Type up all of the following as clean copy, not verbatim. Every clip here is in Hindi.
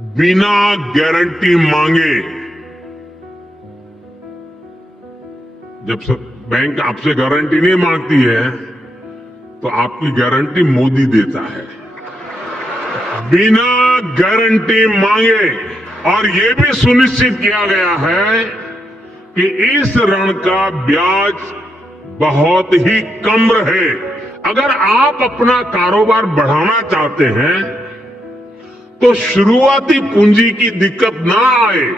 बिना गारंटी मांगे जब बैंक आपसे गारंटी नहीं मांगती है तो आपकी गारंटी मोदी देता है। बिना गारंटी मांगे, और यह भी सुनिश्चित किया गया है कि इस ऋण का ब्याज बहुत ही कम रहे। अगर आप अपना कारोबार बढ़ाना चाहते हैं तो शुरुआती पूंजी की दिक्कत ना आए,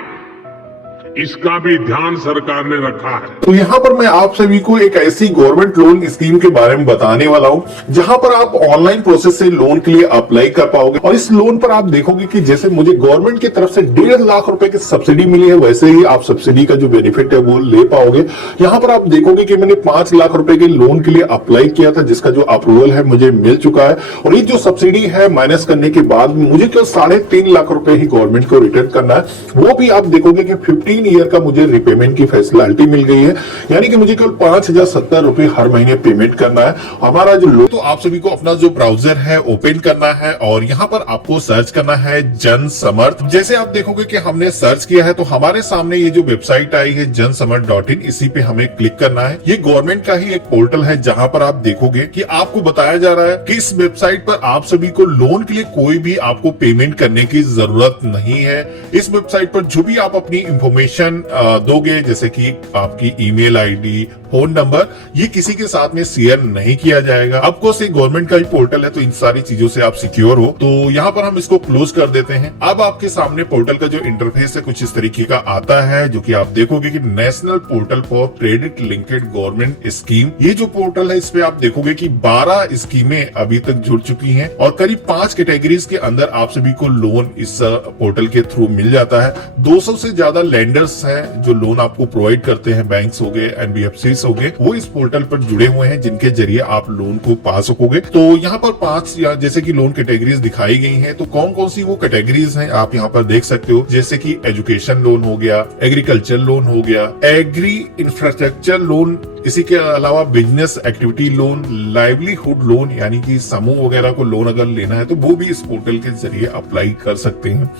इसका भी ध्यान सरकार ने रखा है। तो यहाँ पर मैं आप सभी को एक ऐसी गवर्नमेंट लोन स्कीम के बारे में बताने वाला हूँ जहाँ पर आप ऑनलाइन प्रोसेस से लोन के लिए अप्लाई कर पाओगे। और इस लोन पर आप देखोगे कि जैसे मुझे गवर्नमेंट की तरफ से 1.5 लाख रुपए की सब्सिडी मिली है, वैसे ही आप सब्सिडी का जो बेनिफिट है वो ले पाओगे। यहाँ पर आप देखोगे कि मैंने 5 लाख रुपए के लोन के लिए अप्लाई किया था, जिसका जो अप्रूवल है मुझे मिल चुका है। और ये जो सब्सिडी है माइनस करने के बाद मुझे केवल 3.5 लाख रुपए ही गवर्नमेंट को रिटर्न करना है। वो भी आप देखोगे कि 15 ईयर का मुझे रिपेमेंट की फैसिलिटी मिल गई है, यानी कि मुझे केवल 5,070 रुपए हर महीने पेमेंट करना है। हमारा जो लोन, तो आप सभी को अपना जो ब्राउजर है ओपन करना है और यहाँ पर आपको सर्च करना है जन समर्थ। जैसे आप देखोगे कि हमने सर्च किया है तो हमारे सामने ये जो वेबसाइट आई है jansamarth.in, इसी पे हमें क्लिक करना है। ये गवर्नमेंट का ही एक पोर्टल है जहाँ पर आप देखोगे कि आपको बताया जा रहा है कि इस वेबसाइट पर आप सभी को लोन के लिए कोई भी आपको पेमेंट करने की जरूरत नहीं है। इस वेबसाइट पर जो भी आप अपनी इंफॉर्मेशन दोगे, जैसे कि आपकी ईमेल आईडी, फोन नंबर, ये किसी के साथ में शेयर नहीं किया जाएगा। आपको से गवर्नमेंट का ही पोर्टल है तो इन सारी चीजों से आप सिक्योर हो। तो यहाँ पर हम इसको क्लोज कर देते हैं। अब आपके सामने पोर्टल का जो इंटरफेस है कुछ इस तरीके का आता है, जो कि आप देखोगे कि national portal for credit linked government scheme. ये जो पोर्टल है इस पे आप देखोगे कि 12 स्कीमें अभी तक जुड़ चुकी हैं और करीब 5 कैटेगरीज के अंदर आप सभी को लोन इस पोर्टल के थ्रू मिल जाता है। 200 से ज्यादा लेंडर्स हैं जो लोन आपको प्रोवाइड करते हैं, बैंक्स हो गए, एनबीएफसी हो गए, वो इस पोर्टल पर जुड़े हुए हैं जिनके जरिए आप लोन को पा सकोगे। तो यहाँ पर 5 या जैसे कि लोन कैटेगरीज दिखाई गई हैं, तो कौन कौन सी वो कैटेगरीज हैं आप यहाँ पर देख सकते हो। जैसे कि एजुकेशन लोन हो गया, एग्रीकल्चर लोन हो गया, एग्री इंफ्रास्ट्रक्चर लोन, इसी के अलावा business activity loan, livelihood loan, यानी कि समूह वगैरह को लोन अगर लेना है तो वो भी इस पोर्टल के जरिए अप्लाई कर सकते हैं।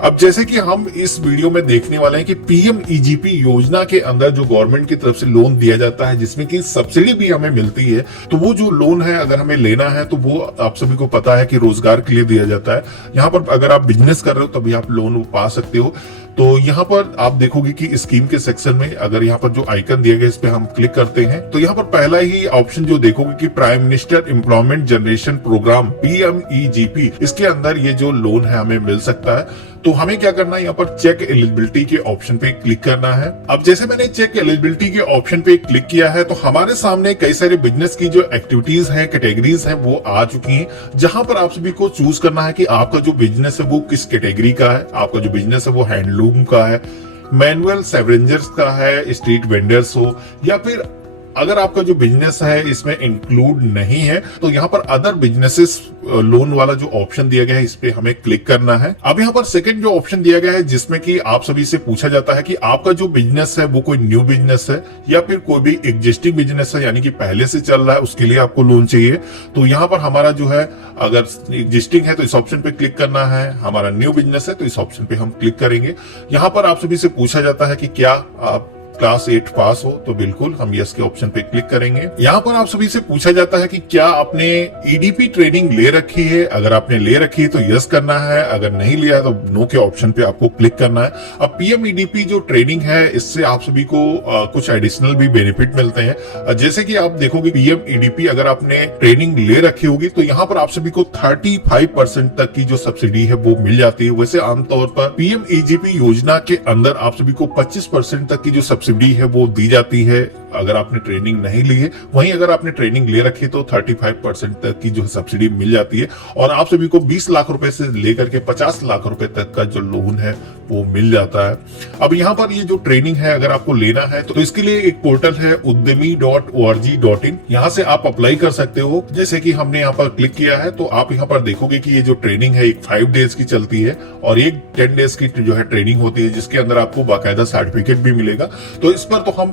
अब जैसे कि हम इस वीडियो में देखने वाले हैं कि पीएमईजीपी योजना के अंदर जो गवर्नमेंट की तरफ से लोन दिया जाता है, जिसमें कि सब्सिडी भी हमें मिलती है, तो वो जो लोन है अगर हमें लेना है तो वो आप सभी को पता है कि रोजगार के लिए दिया जाता है। यहाँ पर अगर आप बिजनेस कर रहे हो तभी आप लोन पा सकते हो। तो यहाँ पर आप देखोगे कि स्कीम के सेक्शन में अगर यहाँ पर जो आइकन दिया गया इस पे हम क्लिक करते हैं तो यहाँ पर पहला ही ऑप्शन जो देखोगे कि prime minister employment generation programme PMEGP, इसके अंदर ये जो लोन है हमें मिल सकता है। तो हमें क्या करना है, यहाँ पर चेक एलिजिबिलिटी के ऑप्शन पे क्लिक करना है। अब जैसे मैंने चेक एलिजिबिलिटी के ऑप्शन पे क्लिक किया है तो हमारे सामने कई सारे बिजनेस की जो एक्टिविटीज हैं, कैटेगरीज हैं, वो आ चुकी हैं, जहां पर आप सभी को चूज करना है कि आपका जो बिजनेस है वो किस कैटेगरी का है। आपका जो बिजनेस है वो हैंडलूम का है, मैनुअल सेवरेंजर्स का है, स्ट्रीट वेंडर्स हो, या फिर अगर आपका जो बिजनेस है इसमें इंक्लूड नहीं है तो यहाँ पर अदर बिजनेसेस लोन वाला जो ऑप्शन दिया गया है इस पे हमें क्लिक करना है। अब यहाँ पर सेकंड जो ऑप्शन दिया गया है जिसमें कि आप सभी से पूछा जाता है कि आपका जो बिजनेस है वो कोई न्यू बिजनेस है या फिर कोई भी एग्जिस्टिंग बिजनेस है, यानी कि पहले से चल रहा है, उसके लिए आपको लोन चाहिए। तो यहाँ पर हमारा जो है अगर एग्जिस्टिंग है तो इस ऑप्शन पे क्लिक करना है, हमारा न्यू बिजनेस है तो इस ऑप्शन पे हम क्लिक करेंगे। यहाँ पर आप सभी से पूछा जाता है कि क्या आप क्लास 8 पास हो, तो बिल्कुल हम यस के ऑप्शन पे क्लिक करेंगे। यहाँ पर आप सभी से पूछा जाता है कि क्या आपने ईडीपी ट्रेनिंग ले रखी है। अगर आपने ले रखी है तो यस करना है, अगर नहीं लिया है तो नो के ऑप्शन पे आपको क्लिक करना है। अब पीएमईडीपी जो ट्रेनिंग है इससे आप सभी को कुछ एडिशनल भी बेनिफिट मिलते हैं। जैसे कि आप देखोगे पीएमईडीपी अगर आपने ट्रेनिंग ले रखी होगी तो यहाँ पर आप सभी को 35% तक की जो सब्सिडी है वो मिल जाती है। वैसे आमतौर पर पीएमईजीपी योजना के अंदर आप सभी को 25% तक की जो सब्सिडी है वो दी जाती है अगर आपने ट्रेनिंग नहीं ली है। वहीं अगर आपने ट्रेनिंग ले रखी है तो 35% तक की जो सब्सिडी मिल जाती है और आप सभी को 20 लाख रुपए से लेकर के 50 लाख रुपए तक का जो लोन है वो मिल जाता है। अब यहाँ पर ये जो ट्रेनिंग है अगर आपको लेना है तो इसके लिए एक पोर्टल है uddami.org.in, यहाँ से आप अप्लाई कर सकते हो। जैसे कि हमने यहाँ पर क्लिक किया है तो आप यहाँ पर देखोगे कि ये जो ट्रेनिंग है एक 5 डेज की चलती है और एक 10 डेज की जो है ट्रेनिंग होती है, जिसके अंदर आपको बाकायदा सर्टिफिकेट भी मिलेगा। तो इस पर तो हम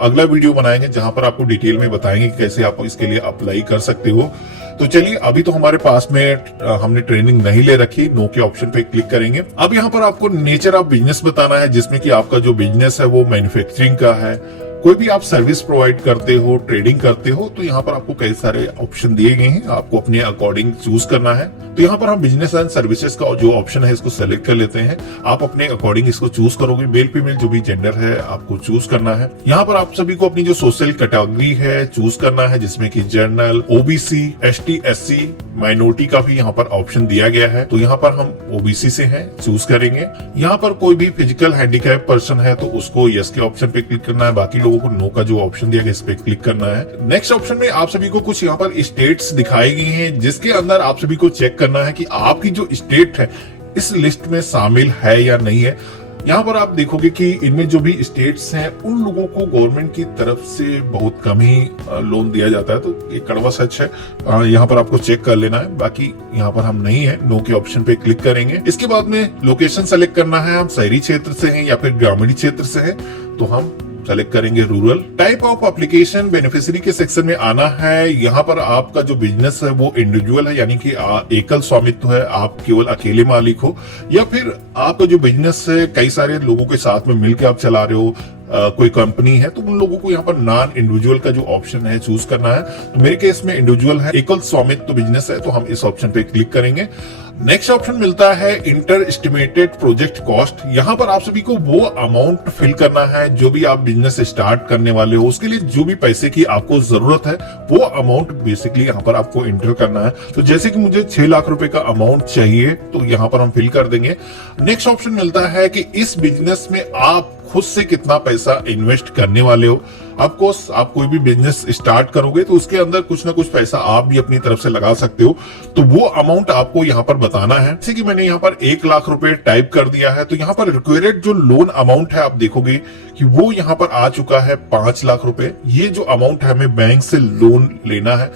अगला वीडियो बनाएंगे जहां पर आपको डिटेल में बताएंगे कि कैसे आप इसके लिए अप्लाई कर सकते हो। तो चलिए, अभी तो हमारे पास में हमने ट्रेनिंग नहीं ले रखी, नो के ऑप्शन पे क्लिक करेंगे। अब यहाँ पर आपको नेचर ऑफ बिजनेस बताना है, जिसमें कि आपका जो बिजनेस है वो मैन्युफैक्चरिंग का है, कोई भी आप सर्विस प्रोवाइड करते हो, ट्रेडिंग करते हो, तो यहाँ पर आपको कई सारे ऑप्शन दिए गए हैं, आपको अपने अकॉर्डिंग चूज करना है। तो यहाँ पर हम बिजनेस एंड सर्विसेज का जो ऑप्शन है इसको सेलेक्ट कर लेते हैं। आप अपने अकॉर्डिंग इसको चूज करोगे, मेल फीमेल जो भी जेंडर है आपको चूज करना है। यहाँ पर आप सभी को अपनी जो सोशल कैटेगरी है चूज करना है, जिसमें कि general, OBC, ST, SC, minority का भी यहाँ पर ऑप्शन दिया गया है। तो यहाँ पर हम ओबीसी से हैं, चूज करेंगे। यहाँ पर कोई भी फिजिकल हैंडीकैप पर्सन है तो उसको यस के ऑप्शन पे क्लिक करना है, बाकी लोगों को नो का जो ऑप्शन दिया गया इस पे क्लिक करना है। नेक्स्ट ऑप्शन में आप सभी को कुछ यहाँ पर स्टेट्स दिखाई गई हैं, जिसके अंदर आप सभी को चेक करना है कि आपकी जो स्टेट है इस लिस्ट में शामिल है या नहीं है। यहाँ पर आप देखोगे कि इनमें जो भी स्टेट्स हैं उन लोगों को गवर्नमेंट की तरफ से बहुत कम ही लोन दिया जाता है, तो ये कड़वा सच है। यहाँ पर आपको चेक कर लेना है, बाकी यहाँ पर हम नहीं है, नो के ऑप्शन पे क्लिक करेंगे। इसके बाद में लोकेशन सेलेक्ट करना है, हम शहरी क्षेत्र से हैं या फिर ग्रामीण क्षेत्र से हैं, तो हम सेलेक्ट करेंगे rural. Type of application beneficiary के सेक्शन में आना है। यहाँ पर आपका जो बिजनेस है वो इंडिविजुअल है, यानी कि एकल स्वामित्व है, आप केवल अकेले मालिक हो, या फिर आपका जो बिजनेस है कई सारे लोगों के साथ में मिलकर आप चला रहे हो, कोई कंपनी है, तो उन लोगों को यहाँ पर नॉन इंडिविजुअल का जो ऑप्शन है चूज करना है। तो मेरे केस में इंडिविजुअल है, एकल स्वामित्व बिजनेस है, तो हम इस ऑप्शन पे क्लिक करेंगे। नेक्स्ट ऑप्शन मिलता है इंटर एस्टिमेटेड प्रोजेक्ट कॉस्ट। यहाँ पर आप सभी को वो अमाउंट फिल करना है जो भी आप बिजनेस स्टार्ट करने वाले हो, उसके लिए जो भी पैसे की आपको जरूरत है वो अमाउंट बेसिकली यहाँ पर आपको इंटर करना है। तो जैसे कि मुझे 6 लाख रुपए का अमाउंट चाहिए, तो यहाँ पर हम फिल कर देंगे। नेक्स्ट ऑप्शन मिलता है कि इस बिजनेस में आप खुद से कितना पैसा इन्वेस्ट करने वाले हो। ऑफकोर्स आप कोई भी बिजनेस स्टार्ट करोगे तो उसके अंदर कुछ ना कुछ पैसा आप भी अपनी तरफ से लगा सकते हो, तो वो अमाउंट आपको यहाँ पर बताना है। जैसे कि मैंने यहाँ पर 1 लाख रुपए टाइप कर दिया है, तो यहाँ पर रिक्वायर्ड जो लोन अमाउंट है आप देखोगे कि वो यहाँ पर आ चुका है 5 लाख रुपए। ये जो अमाउंट है हमें बैंक से लोन लेना है,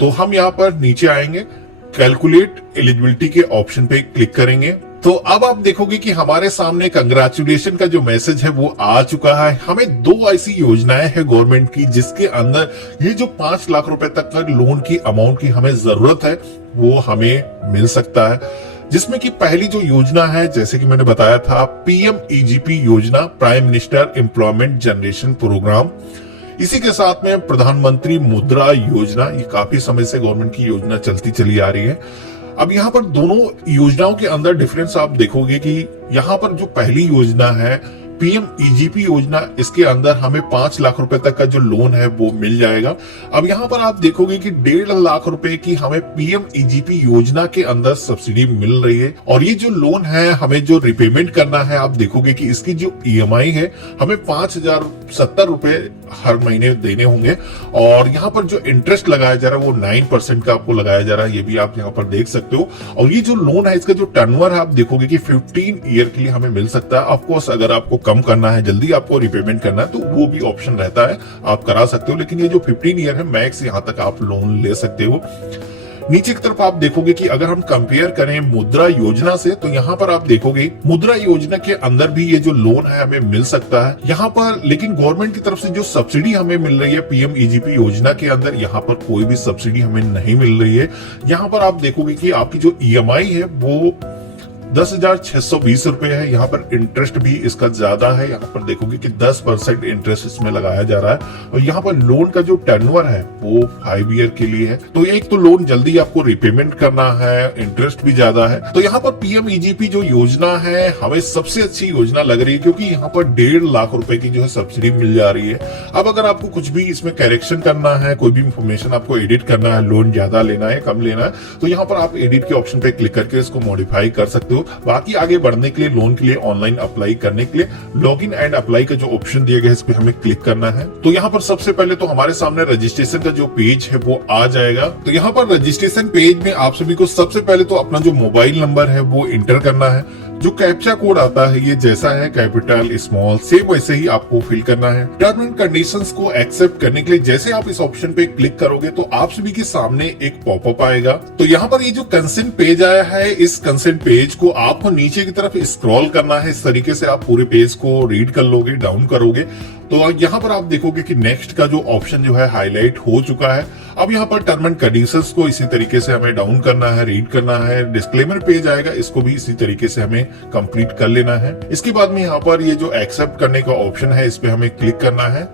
तो हम यहाँ पर नीचे आएंगे, कैलकुलेट एलिजिबिलिटी के ऑप्शन पे क्लिक करेंगे। तो अब आप देखोगे कि हमारे सामने कंग्रेचुलेशन का जो मैसेज है वो आ चुका है। हमें 2 ऐसी योजनाएं हैं गवर्नमेंट की जिसके अंदर ये जो 5 लाख रुपए तक का लोन की अमाउंट की हमें जरूरत है वो हमें मिल सकता है, जिसमें कि पहली जो योजना है, जैसे कि मैंने बताया था, PMEGP योजना, prime minister employment generation programme. इसी के साथ में प्रधानमंत्री मुद्रा योजना, ये काफी समय से गवर्नमेंट की योजना चलती चली आ रही है। अब यहाँ पर दोनों योजनाओं के अंदर डिफरेंस आप देखोगे कि यहाँ पर जो पहली योजना है PMEGP योजना, इसके अंदर हमें 5 लाख रुपए तक का जो लोन है वो मिल जाएगा। अब यहाँ पर आप देखोगे कि 1.5 लाख रुपए की हमें PMEGP योजना के अंदर सब्सिडी मिल रही है, और ये जो लोन है हमें जो रिपेमेंट करना है, आप देखोगे कि इसकी जो EMI है हमें 5,070 रुपए हर महीने देने होंगे, और यहाँ पर जो इंटरेस्ट लगाया जा रहा है वो 9% का आपको लगाया जा रहा है, ये भी आप यहाँ पर देख सकते हो। और ये जो लोन है इसका जो टर्नओवर है आप देखोगे कि 15 ईयर के लिए हमें मिल सकता है। ऑफकोर्स अगर आपको कम करना है, जल्दी आपको रिपेमेंट करना है, तो वो भी ऑप्शन रहता है, आप करा सकते हो, लेकिन ये जो 15 ईयर है मैक्स यहाँ तक आप लोन ले सकते हो। नीचे की तरफ आप देखोगे कि अगर हम कंपेयर करें मुद्रा योजना से, तो यहाँ पर आप देखोगे मुद्रा योजना के अंदर भी ये जो लोन है हमें मिल सकता है यहाँ पर, लेकिन गवर्नमेंट की तरफ से जो सब्सिडी हमें मिल रही है PMEGP योजना के अंदर, यहाँ पर कोई भी सब्सिडी हमें नहीं मिल रही है। यहाँ पर आप देखोगे कि आपकी जो EMI है वो 10,620 रुपए है। यहाँ पर इंटरेस्ट भी इसका ज्यादा है, यहाँ पर देखोगे कि 10% इंटरेस्ट इसमें लगाया जा रहा है, और यहाँ पर लोन का जो टर्नओवर है वो 5 ईयर के लिए है। तो एक तो लोन जल्दी आपको रिपेमेंट करना है, इंटरेस्ट भी ज्यादा है। तो यहाँ पर PMEGP जो योजना है हमें सबसे अच्छी योजना लग रही है, क्योंकि यहाँ पर 1.5 लाख रुपए की जो है सब्सिडी मिल जा रही है। अब अगर आपको कुछ भी इसमें करेक्शन करना है, कोई भी इंफॉर्मेशन आपको एडिट करना है, लोन ज्यादा लेना है, कम लेना है, तो यहाँ पर आप एडिट के ऑप्शन पे क्लिक करके इसको मॉडिफाई कर सकते हो। बाकी आगे बढ़ने के लिए, लोन के लिए ऑनलाइन अप्लाई करने के लिए लॉगिन एंड अप्लाई का जो ऑप्शन दिया गया है इस पे हमें क्लिक करना है। तो यहाँ पर सबसे पहले तो हमारे सामने रजिस्ट्रेशन का जो पेज है वो आ जाएगा। तो यहाँ पर रजिस्ट्रेशन पेज में आप सभी को सबसे पहले तो अपना जो मोबाइल नंबर है वो इंटर करना है। जो कैप्चा कोड आता है ये जैसा है, कैपिटल स्मॉल सेम वैसे ही आपको फिल करना है। टर्म एंड कंडीशंस को एक्सेप्ट करने के लिए जैसे आप इस ऑप्शन पे क्लिक करोगे तो आप सभी के सामने एक पॉपअप आएगा। तो यहाँ पर ये जो कंसेंट पेज आया है, इस कंसेंट पेज को आपको नीचे की तरफ स्क्रॉल करना है। इस तरीके से आप पूरे पेज को रीड कर लोगे, डाउन करोगे, तो यहाँ पर आप देखोगे कि नेक्स्ट का जो ऑप्शन जो है हाईलाइट हो चुका है। अब यहाँ पर टर्म एंड कंडीशंस को इसी तरीके से हमें डाउन करना है, रीड करना है। डिस्क्लेमर पेज आएगा, इसको भी इसी तरीके से हमें कंप्लीट कर लेना है। इसके बाद में यहाँ पर ये जो एक्सेप्ट करने का ऑप्शन है, इस पे हमें क्लिक करना है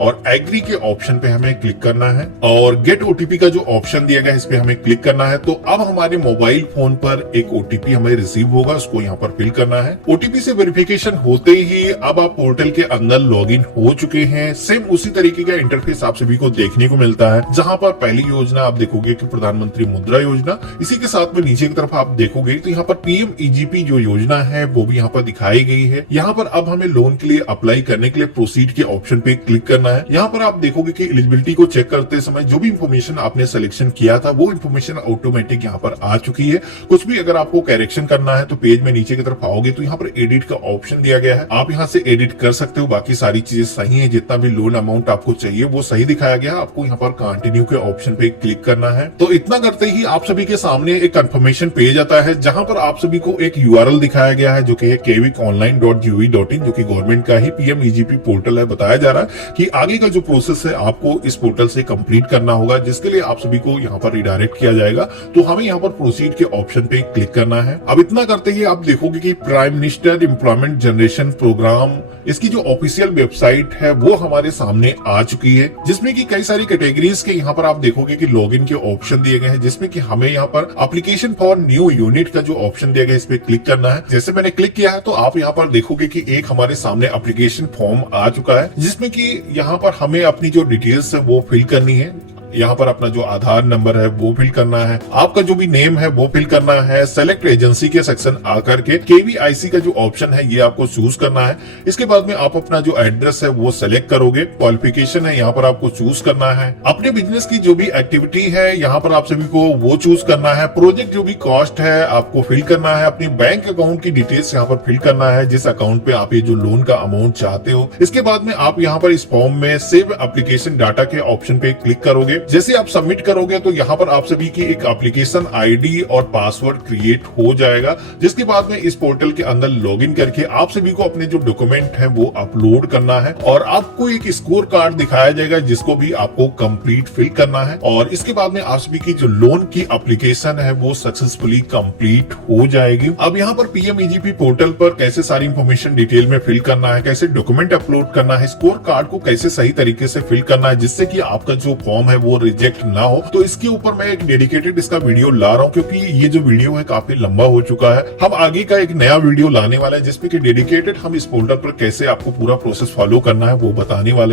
और एग्री के ऑप्शन पे हमें क्लिक करना है और गेट ओटीपी का जो ऑप्शन दिया गया है, इस पे हमें क्लिक करना है। तो अब हमारे मोबाइल फोन पर एक ओटीपी हमें रिसीव होगा, उसको यहाँ पर फिल करना है। ओटीपी से वेरिफिकेशन होते ही अब आप पोर्टल के अंदर लॉगिन हो चुके हैं। सेम उसी तरीके का इंटरफेस आप सभी को देखने को मिलता है, जहां पर पहली योजना आप देखोगे कि प्रधानमंत्री मुद्रा योजना, इसी के साथ में नीचे की तरफ आप देखोगे तो यहाँ पर पीएमईजीपी जो योजना है वो भी यहाँ पर दिखाई गई है। यहाँ पर अब हमें लोन के लिए अप्लाई करने के लिए प्रोसीड के ऑप्शन पे क्लिक करना है। यहाँ पर आप देखोगे कि एलिजिबिलिटी को चेक करते समय जो भी इंफॉर्मेशन आपने सिलेक्शन किया था वो इंफॉर्मेशन ऑटोमेटिक यहाँ पर आ चुकी है। कुछ भी अगर आपको करेक्शन करना है तो पेज में नीचे की तरफ आओगे तो यहाँ पर एडिट का ऑप्शन दिया गया है, आप यहाँ से एडिट कर सकते हो। बाकी सारी चीजें सही है, जितना भी लोन अमाउंट आपको चाहिए वो सही दिखाया गया है। आपको यहाँ पर कंटिन्यू के ऑप्शन पे क्लिक करना है। तो इतना करते ही आप सभी के सामने एक कंफर्मेशन पेज आता है, जहां पर आप सभी को एक यूआरएल दिखाया गया है जो कि है kevikonline.gov.in, जो कि गवर्नमेंट का ही पीएमईजीपी पोर्टल है। बताया जा रहा है कि आगे का जो प्रोसेस है आपको इस पोर्टल से कंप्लीट करना होगा, जिसके लिए आप सभी को यहाँ पर रिडायरेक्ट किया जाएगा। तो हमें यहाँ पर प्रोसीड के ऑप्शन पे क्लिक करना है। अब इतना करते ही आप देखोगे कि prime minister employment generation programme, इसकी जो ऑफिशियल वेबसाइट है वो हमारे सामने आ चुकी है, जिसमें कि कई सारी कैटेगरीज के यहाँ पर आप देखोगे कि लॉगिन के ऑप्शन दिए गए हैं, जिसमें कि हमें यहाँ पर एप्लीकेशन फॉर न्यू यूनिट का जो ऑप्शन दिया गया है इस पे क्लिक करना है। जैसे मैंने क्लिक किया है तो आप यहाँ पर देखोगे कि एक हमारे सामने एप्लीकेशन फॉर्म आ चुका है, जिसमें कि यहाँ पर हमें अपनी जो डिटेल्स है वो फिल करनी है। यहाँ पर अपना जो आधार नंबर है वो फिल करना है, आपका जो भी नेम है वो फिल करना है। सेलेक्ट एजेंसी के सेक्शन आकर के केवीआईसी का जो ऑप्शन है ये आपको चूज करना है। इसके बाद में आप अपना जो एड्रेस है वो सेलेक्ट करोगे। क्वालिफिकेशन है यहाँ पर आपको चूज करना है। अपने बिजनेस की जो भी एक्टिविटी है यहाँ पर आप सभी को वो चूज करना है। प्रोजेक्ट जो भी कॉस्ट है आपको फिल करना है। अपनी बैंक अकाउंट की डिटेल्स यहाँ पर फिल करना है, जिस अकाउंट पे आप ये जो लोन का अमाउंट चाहते हो। इसके बाद में आप यहाँ पर इस फॉर्म में सेव एप्लीकेशन डाटा के ऑप्शन पे क्लिक करोगे। जैसे आप सबमिट करोगे तो यहाँ पर आप सभी की एक एप्लीकेशन आईडी और पासवर्ड क्रिएट हो जाएगा, जिसके बाद में इस पोर्टल के अंदर लॉगिन करके आप सभी को अपने जो डॉक्यूमेंट है वो अपलोड करना है और आपको एक स्कोर कार्ड दिखाया जाएगा, जिसको भी आपको कंप्लीट फिल करना है। और इसके बाद में आप सभी की जो लोन की एप्लीकेशन है वो सक्सेसफुली कंप्लीट हो जाएगी। अब यहाँ पर पीएमईजीपी पोर्टल पर कैसे सारी इंफॉर्मेशन डिटेल में फिल करना है, कैसे डॉक्यूमेंट अपलोड करना है, स्कोर कार्ड को कैसे सही तरीके से फिल करना है जिससे कि आपका जो फॉर्म है वो रिजेक्ट ना हो, तो इसके ऊपर मैं एक डेडिकेटेड इसका वीडियो ला रहा हूं, क्योंकि ये जो वीडियो है काफी लंबा हो चुका है। हम आगे का एक नया वीडियो लाने वाला है जिसपे कि डेडिकेटेड हम इस पोर्टल पर कैसे आपको पूरा प्रोसेस फॉलो करना है वो बताने वाले